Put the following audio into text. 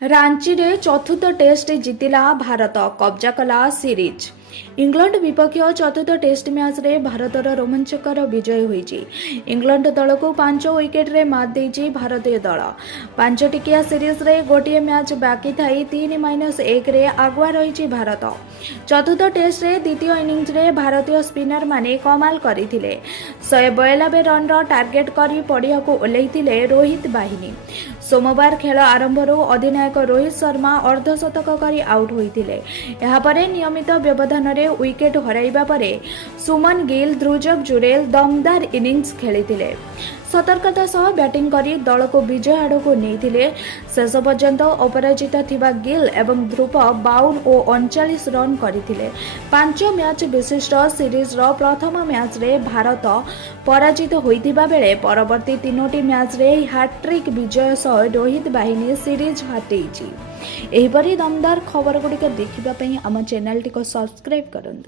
रांची रे चतुर्थ टेस्ट जितिला भारत कब्जा कला सीरीज। इंग्लैंड विपक्ष चतुर्थ टेस्ट मैच रे भारतर रोमांचकर विजय होईची। इंग्लैंड दल को 5 विकेट रे मात देईची भारतीय दल। 5 टिकिया सीरीज रे गोटे मैच बाकी थाई 3-1 रे आगुआ रही भारत। चतुर्थ टेस्ट रे द्वितीय इनिंग्स रे भारतीय स्पिनर माने कमाल करथिले। 192 रन रो टार्गेट करी पड़िया को ओल्लैथिले रोहित बाहिनी। सोमवार खेल आरंभरू अधिनायक रोहित शर्मा अर्धशतक करी आउट होइथिले। एहा परे नियमित व्यवधान रे विकेट हराइबा परे सुमन गिल ध्रुव जुरेल दमदार इनिंग्स खेलिथिले। सतर्कता सह बैटिंग करी दल को विजय आड़ को नहीं। शेष पर्यंत अपराजित थिबा गिल एवं ध्रुव 52 और 39 रन करथिले। 5 मैच विशिष्ट सीरीज रो प्रथम मैच रे भारत पराजित होइथिबा बेले परवर्ती 3टी मैच रे हैट्रिक विजय सह रोहित बाहिनी सीरीज हातेइछि। एहिपरि दमदार खबर गुड़िक देखिबा पई आम चैनल टी को सब्सक्राइब करंतु।